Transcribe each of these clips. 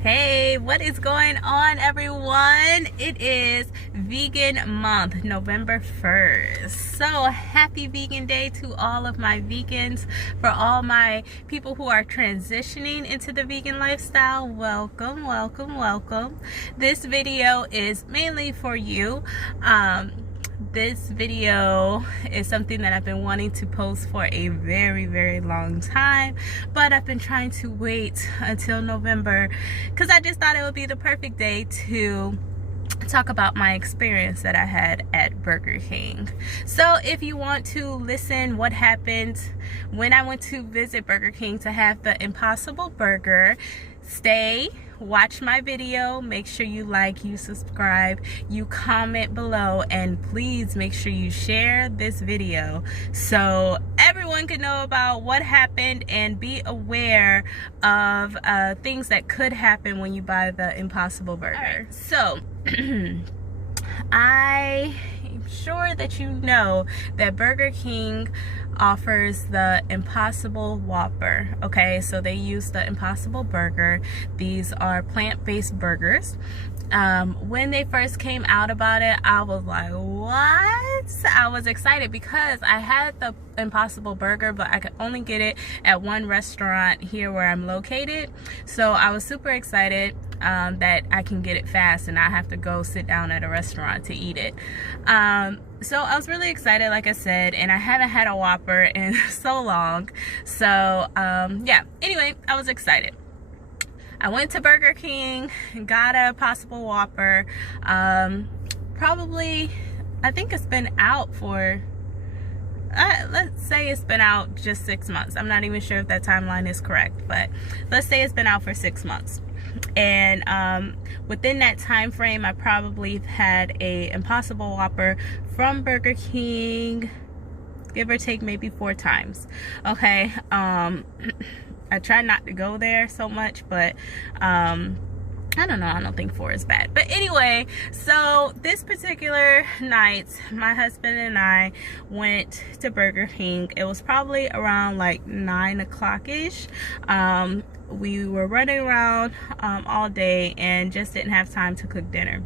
Hey, what is going on, everyone? It is Vegan Month, November 1st. So happy Vegan Day to all of my vegans. For all my people who are transitioning into the vegan lifestyle, welcome, welcome, welcome. This video is mainly for you. This video is something that I've been wanting to post for a very long time, but I've been trying to wait until November because I just thought it would be the perfect day to talk about my experience that I had at Burger King. So if you want to listen what happened when I went to visit Burger King to have the Impossible Burger, stay, watch my video, make sure you like, you subscribe, you comment below, and please make sure you share this video so everyone can know about what happened and be aware of things that could happen when you buy the Impossible Burger. Right, so I am sure that you know that Burger King offers the Impossible Whopper. Okay, so they use the Impossible Burger. These are plant-based burgers. When they first came out about it, I was like, what? I was excited because I had the Impossible Burger, but I could only get it at one restaurant here where I'm located. So I was super excited that I can get it fast and I have to go sit down at a restaurant to eat it. So I was really excited, like I said, and I haven't had a Whopper in so long. So yeah, anyway, I was excited. I went to Burger King, got a Impossible Whopper. Probably, I think it's been out for, let's say it's been out just 6 months. I'm not even sure if that timeline is correct, but let's say it's been out for 6 months. And within that time frame, I probably had a Impossible Whopper from Burger King, give or take maybe 4 times. Okay, I try not to go there so much, but I don't know, I don't think 4 is bad. But anyway, so this particular night, my husband and I went to Burger King. It was probably around like 9 o'clock-ish. We were running around all day and just didn't have time to cook dinner.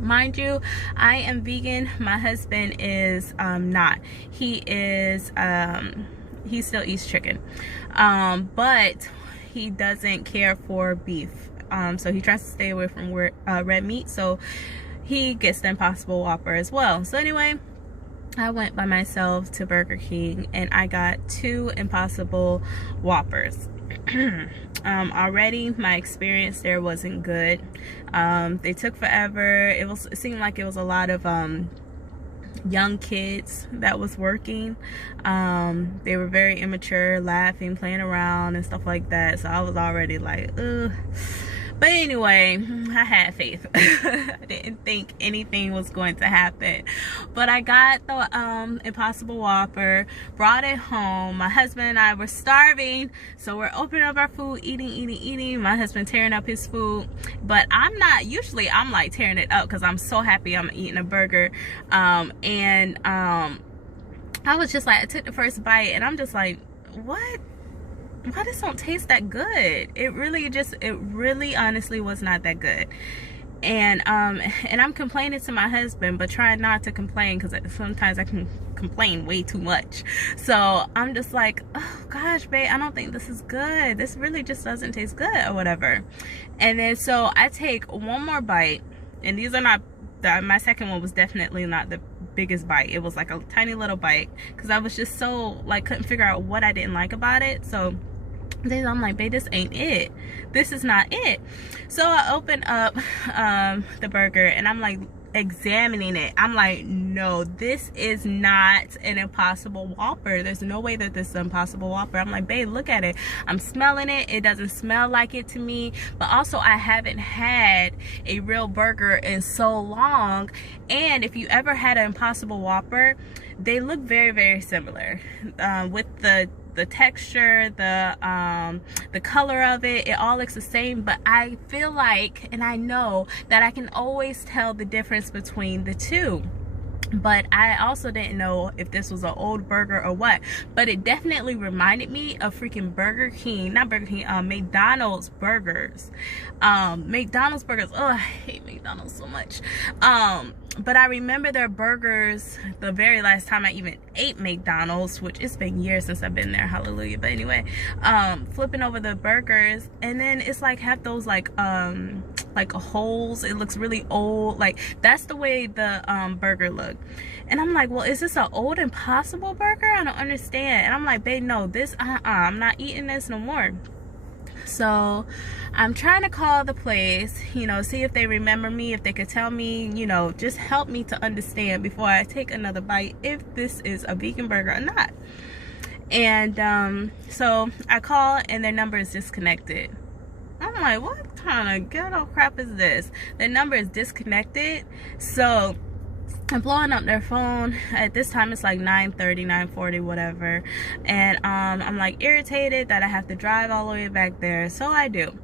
Mind you, I am vegan. My husband is not. He is, he still eats chicken. But he doesn't care for beef. So he tries to stay away from red meat. So he gets the Impossible Whopper as well. So anyway, I went by myself to Burger King and I got 2 Impossible Whoppers. Already my experience there wasn't good. They took forever. It seemed like it was a lot of young kids that was working. They were very immature, laughing, playing around and stuff like that. So I was already like, ugh. But anyway, I had faith. I didn't think anything was going to happen. But I got the Impossible Whopper, brought it home. My husband and I were starving, so we're opening up our food, eating. My husband tearing up his food. But I'm not, usually I'm like tearing it up because I'm so happy I'm eating a burger. I was just like, I took the first bite and I'm just like, what? Why this don't taste that good? It really honestly was not that good. And I'm complaining to my husband, but trying not to complain because sometimes I can complain way too much. So I'm just like, oh gosh, babe, I don't think this is good. This really just doesn't taste good or whatever. And then so I take one more bite, and these are not, my second one was definitely not the biggest bite. It was like a tiny little bite because I was just so like couldn't figure out what I didn't like about it. So then I'm like, babe, this ain't it. This is not it. So I open up the burger and I'm like examining it. I'm like, no, this is not an Impossible Whopper. There's no way that this is an Impossible Whopper. I'm like, babe, look at it. I'm smelling it. It doesn't smell like it to me. But also I haven't had a real burger in so long. And if you ever had an Impossible Whopper, they look very similar with the texture, the color of it. It all looks the same, but I feel like, and I know that I can always tell the difference between the two. but I also didn't know if this was an old burger or what. But it definitely reminded me of freaking Burger King, not Burger King, McDonald's burgers. McDonald's burgers, oh, I hate McDonald's so much. But I remember their burgers the very last time I even ate McDonald's, which it's been years since I've been there, hallelujah. But anyway, flipping over the burgers, and then it's like have those like holes. It looks really old. Like that's the way the burger looked. And I'm like, well, is this an old Impossible burger? I don't understand. And I'm like, babe, no, this I'm not eating this no more. So I'm trying to call the place, you know, see if they remember me, if they could tell me, you know, just help me to understand before I take another bite if this is a vegan burger or not. And so I call and their number is disconnected. I'm like, what kind of ghetto crap is this? Their number is disconnected. So I'm blowing up their phone. At this time it's like 9:30, 9:40, whatever. And I'm like irritated that I have to drive all the way back there. So I do.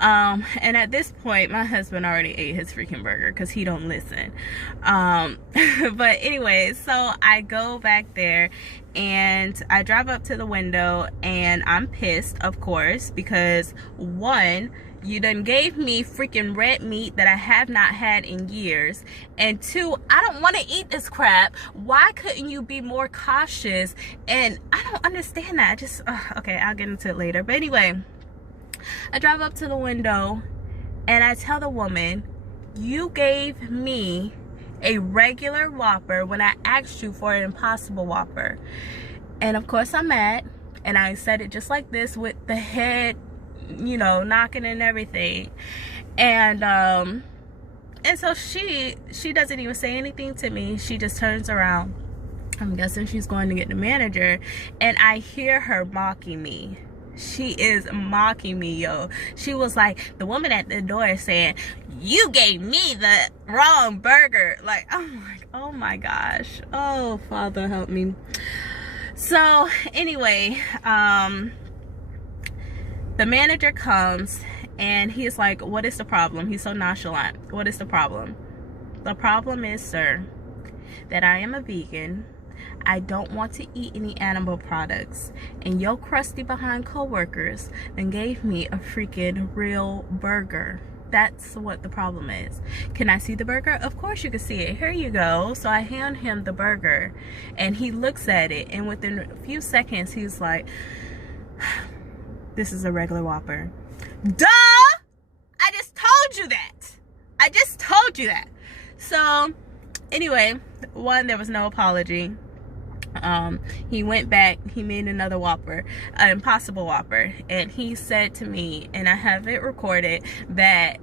And at this point my husband already ate his freaking burger because he don't listen. But anyway, so I go back there and I drive up to the window and I'm pissed, of course, because one, you done gave me freaking red meat that I have not had in years, and two, I don't want to eat this crap. Why couldn't you be more cautious? And I don't understand that. I just okay, I'll get into it later. But anyway, I drive up to the window and I tell the woman, you gave me a regular Whopper when I asked you for an Impossible Whopper. And of course I'm mad, and I said it just like this with the head, you know, knocking and everything. And so she doesn't even say anything to me. She just turns around. I'm guessing she's going to get the manager, and I hear her mocking me. She is mocking me, yo. She was like, the woman at the door saying, you gave me the wrong burger. Like, I'm like, oh my gosh. Oh, Father, help me. So anyway, the manager comes and he's like, what is the problem? He's so nonchalant. What is the problem? The problem is, sir, that I am a vegan. I don't want to eat any animal products, and your crusty behind co-workers then gave me a freaking real burger. That's what the problem is. Can I see the burger? Of course you can see it. Here you go. So I hand him the burger and he looks at it, and within a few seconds he's like, this is a regular Whopper. Duh! I just told you that. I just told you that. So anyway, one, there was no apology. He went back, he made another Whopper, an Impossible Whopper, and he said to me, and I have it recorded, that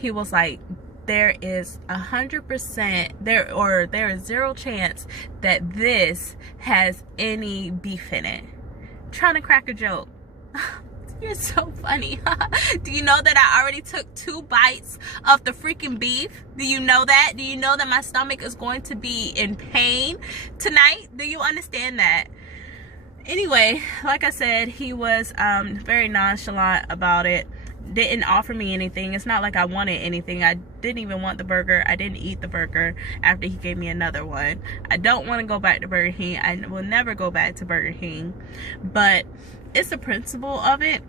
he was like, there is 100% there is zero chance that this has any beef in it. Trying to crack a joke. You're so funny. Do you know that I already took 2 bites of the freaking beef? Do you know that? Do you know that my stomach is going to be in pain tonight? Do you understand that? Anyway, like I said, he was very nonchalant about it. Didn't offer me anything. It's not like I wanted anything. I didn't even want the burger. I didn't eat the burger after he gave me another one. I don't want to go back to Burger King. I will never go back to Burger King. But it's the principle of it.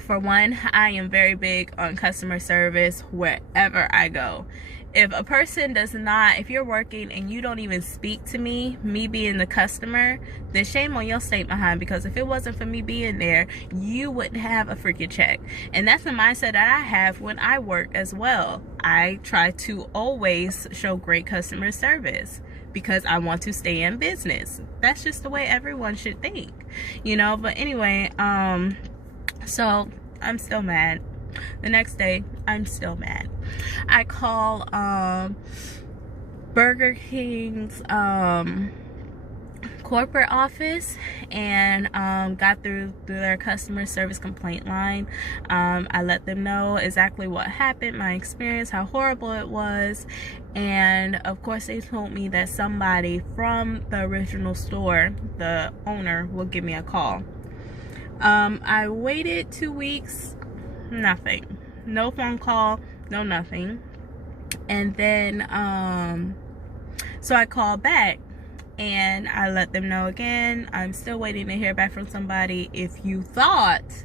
For one, I am very big on customer service wherever I go. If a person does not, if you're working and you don't even speak to me being the customer, then shame on your state behind, because if it wasn't for me being there, you wouldn't have a freaking check. And that's the mindset that I have when I work as well. I try to always show great customer service because I want to stay in business. That's just the way everyone should think, you know. But anyway, so I'm still mad. The next day, I'm still mad. I call Burger King's corporate office and got through their customer service complaint line. I let them know exactly what happened, my experience, how horrible it was, and of course they told me that somebody from the original store, the owner, will give me a call. I waited 2 weeks, nothing, no phone call, no nothing. And then So I called back and I let them know again, I'm still waiting to hear back from somebody. If you thought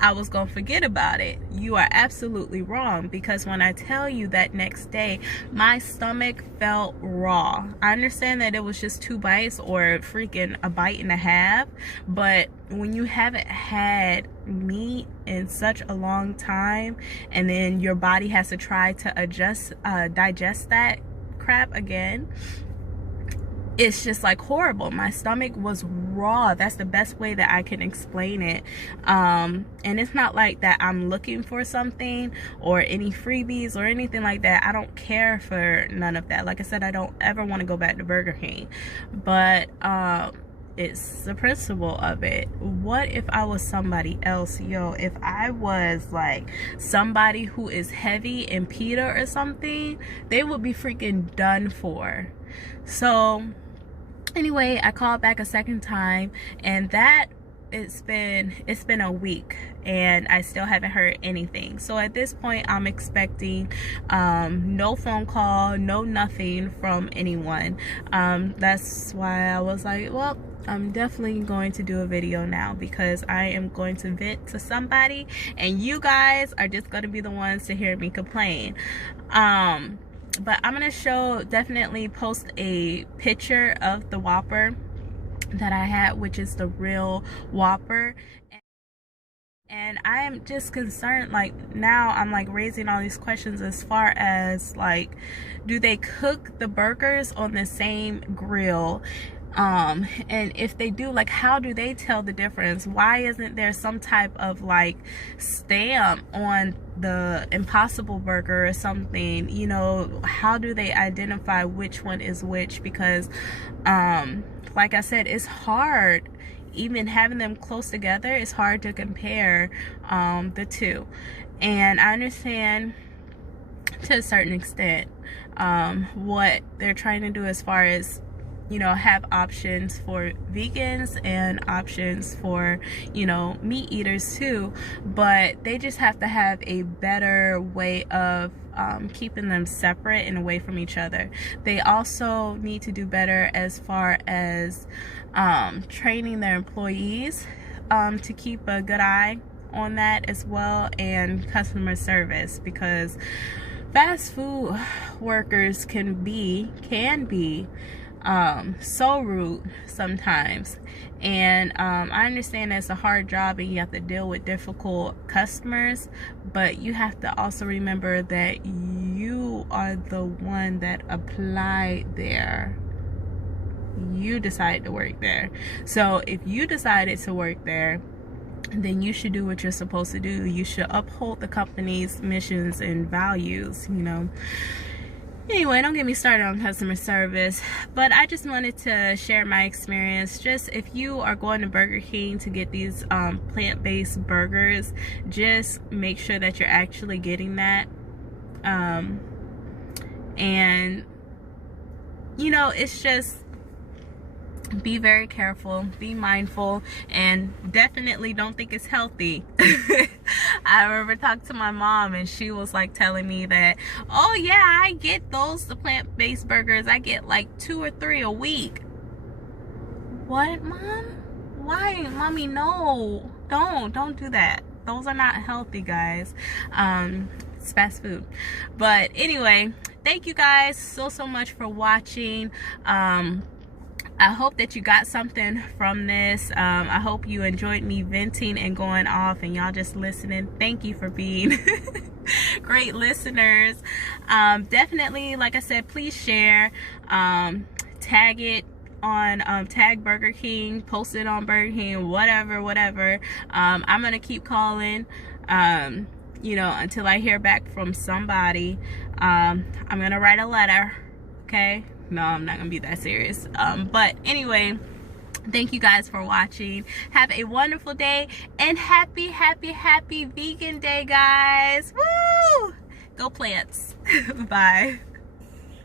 I was gonna forget about it, you are absolutely wrong, because when I tell you that next day my stomach felt raw. I understand that it was just 2 bites or freaking a bite and a half, but when you haven't had meat in such a long time and then your body has to try to digest that crap again, it's just like horrible. My stomach was raw. That's the best way that I can explain it. And it's not like that I'm looking for something or any freebies or anything like that. I don't care for none of that. Like I said, I don't ever want to go back to Burger King, but it's the principle of it. What if I was somebody else? Yo, if I was like somebody who is heavy in PETA or something, they would be freaking done for. So anyway, I called back a second time, and that it's been a week and I still haven't heard anything. So at this point I'm expecting no phone call, no nothing from anyone. That's why I was like, well, I'm definitely going to do a video now, because I am going to vent to somebody and you guys are just going to be the ones to hear me complain. But I'm gonna definitely post a picture of the Whopper that I had, which is the real Whopper. And I am just concerned, like, now I'm like raising all these questions as far as like, do they cook the burgers on the same grill? And if they do, like, how do they tell the difference? Why isn't there some type of like stamp on the Impossible Burger or something? You know, how do they identify which one is which? Because like I said, it's hard. Even having them close together, it's hard to compare the two. And I understand to a certain extent what they're trying to do as far as, you know, have options for vegans and options for, you know, meat eaters too, but they just have to have a better way of keeping them separate and away from each other. They also need to do better as far as training their employees to keep a good eye on that as well, and customer service, because fast food workers can be so rude sometimes. And I understand it's a hard job and you have to deal with difficult customers, but you have to also remember that you are the one that applied there. You decided to work there. So if you decided to work there, then you should do what you're supposed to do. You should uphold the company's missions and values, you know. Anyway, don't get me started on customer service, but I just wanted to share my experience. Just if you are going to Burger King to get these plant-based burgers, just make sure that you're actually getting that. And you know, it's just, be very careful, be mindful, and definitely don't think it's healthy. I remember talking to my mom and she was like telling me that, oh yeah, I get the plant-based burgers, I get like 2 or 3 a week. What, Mom? Why? Mommy, no, don't do that. Those are not healthy, guys. It's fast food. But anyway, thank you guys so much for watching. I hope that you got something from this. I hope you enjoyed me venting and going off and y'all just listening. Thank you for being great listeners. Definitely, like I said, please share, tag it on tag Burger King, post it on Burger King, whatever. I'm gonna keep calling, you know, until I hear back from somebody. I'm gonna write a letter, okay? No, I'm not gonna be that serious. But anyway, thank you guys for watching. Have a wonderful day, and happy vegan day, guys. Woo! Go plants. Bye.